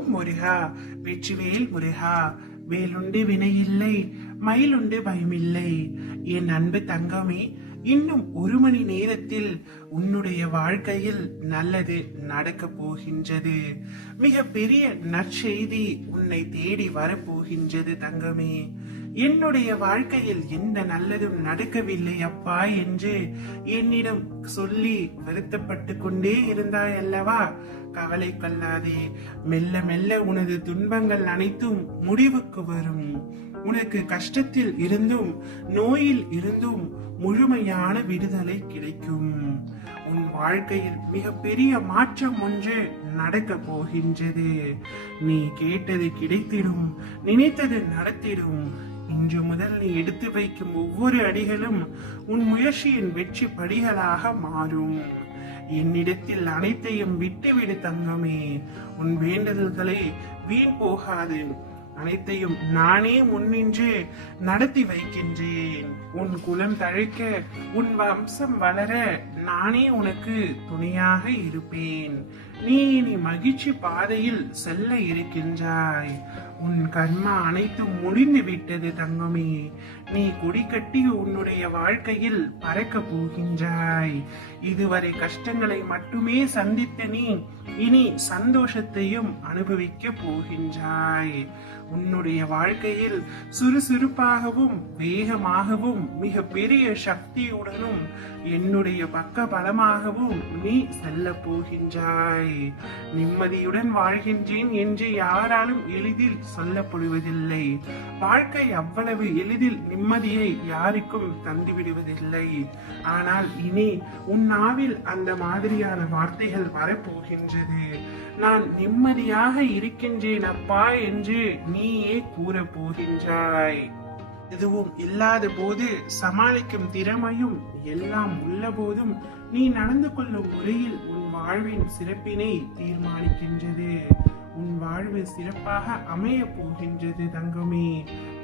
ஓம் முருகா, வெற்றிவேல் முருகா. வேலுண்டு வினையில்லை, மயிலுண்டு பயமில்லை. என் அன்பு தங்கமே, இன்னும் 1 மணி நேரத்தில் உன்னுடைய வாழ்க்கையில் நல்லது நடக்க போகின்றது. மிக பெரிய நற்செய்தி உன்னை தேடி வரப்போகின்றது தங்கமே. என்னுடைய வாழ்க்கையில் எந்த நல்லதும் நடக்கவில்லை அப்பா என்று என்னிடம் சொல்லி வருத்தப்பட்டு கொண்டே இருந்தாய் அல்லவா? கவலை கொள்ளாதே. மெல்ல மெல்ல உனது துன்பங்கள் அனைத்தும் முடிவுக்கு வரும். உனக்கு கஷ்டத்தில் இருந்தும் நோயில் இருந்தும் முழுமையான விடுதலை கிடைக்கும். உன் வாழ்க்கையில் மிகப்பெரிய மாற்றம் ஒன்று நடக்க போகின்றது. நீ கேட்டது கிடைத்திடும், நினைத்தது நடத்திடும். இன்று முதல் நீ எடுத்து வைக்கும் ஒவ்வொரு அடிகளும் உன் முயற்சியின் வெற்றி படிகளாக மாறும். என்னிடத்தில் அனைத்தையும் விட்டுவிடு தங்கமே. உன் வேண்டுதல்களை வீண் போகாது. அனைத்தையும் நானே முன்னின்று நடத்தி வைக்கின்றேன். உன் குலம் தழைக்க, உன் வம்சம் வளர நானே உனக்கு துணையாக இருப்பேன். நீ இனி மகிழ்ச்சி பாதையில் செல்ல இருக்கின்றாய். உன் கர்மா அனைத்தும் முடிந்து விட்டது தங்கமே. நீ கொடி கட்டி உன்னுடைய வாழ்க்கையில் பறக்க போகின்றாய். இதுவரை கஷ்டங்களை மட்டுமே சந்தித்த நீ இனி சந்தோஷத்தையும் அனுபவிக்க போகின்றாய். உன்னுடைய வாழ்க்கையில் சுறுசுறுப்பாகவும் வேகமாகவும் மிக பெரிய சக்தியுடனும் என்னுடைய பக்க பலமாகவும் நீ செல்ல போகின்றாய். நிம்மதியுடன் வாழ்கின்றேன் என்று யாராலும் எளிதில் சொல்லப்படுவதில்லை. வாழ்க்கை அவ்வளவு எளிதில் நிம்மதியை யாருக்கும் தந்துவிடுவதில்லை. ஆனால் இனி உன் நாவில் அந்த மாதிரியான வார்த்தைகள் வரப்போகின்றது. நான் நிம்மதியாக இருக்கின்றேன் அப்பா என்று நீயே கூற போகின்றாய். எதுவும் இல்லாத போது சமாளிக்கும் திறமையும் எல்லாம் உள்ள போதும் நீ நடந்து கொள்ளும் முறையில் உன் வாழ்வின் சிறப்பினை தீர்மானிக்கின்றது. உன் வாழ்வு சிறப்பாக அமைய போகின்றது தங்கமே.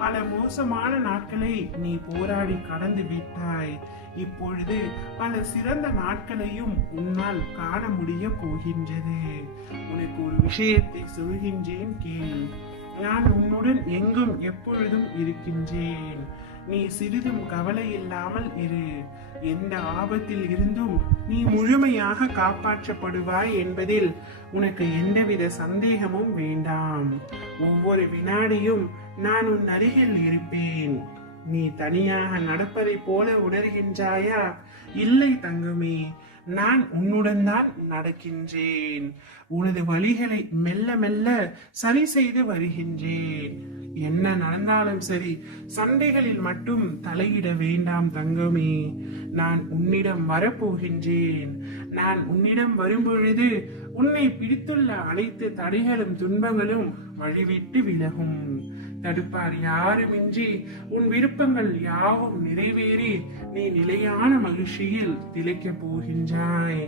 பல மோசமான நாட்களை நீ போராடி கடந்து விட்டாய். இப்பொழுது பல சிறந்த நாட்களையும் உன்னால் காண முடிய போகின்றது. உனக்கு ஒரு விஷயத்தை சொல்கின்றேன் கேள். நான் உன்னுடன் எங்கும் எப்பொழுதும் இருக்கின்றேன். நீ சிறிதும் கவலை இல்லாமல் இரு. எந்த ஆபத்தில் இருந்தும் நீ முழுமையாக காப்பாற்றப்படுவாய் என்பதில் உனக்கு எந்தவித சந்தேகமும் வேண்டாம். ஒவ்வொரு வினாடியும் நான் உன் அருகில் இருப்பேன். நீ தனியாக நடப்பதை போல உணர்கின்றாயா? இல்லை தங்கமே, நான் உன்னுடன் தான் நடக்கின்றேன். உனது வழிகளை மெல்ல மெல்ல சரி செய்து வருகின்றேன். என்ன நடந்தாலும் சரி, சண்டைகளில் மட்டும் தலையிட வேண்டாம் தங்கமே. நான் உன்னிடம் வரப்போகின்றேன். நான் உன்னிடம் வரும்பொழுது உன்னை பிடித்துள்ள அனைத்து தடைகளும் துன்பங்களும் வழிவிட்டு விலகும். தடுப்பார் யாருமின்றி உன் விருப்பங்கள் யாவும் நிறைவேறி நீ நிலையான மகிழ்ச்சியில் திளைக்க போகின்றாய்.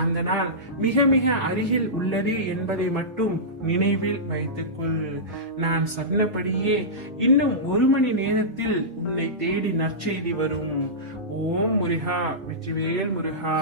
அந்த நாள் மிக மிக அருகில் உள்ளது என்பதை மட்டும் நினைவில் வைத்துக்கொள். நான் சொன்னபடியே இன்னும் 1 மணி நேரத்தில் உன்னை தேடி நற்செய்தி வரும். ஓம் முருகா, வெற்றிவேல் முருகா.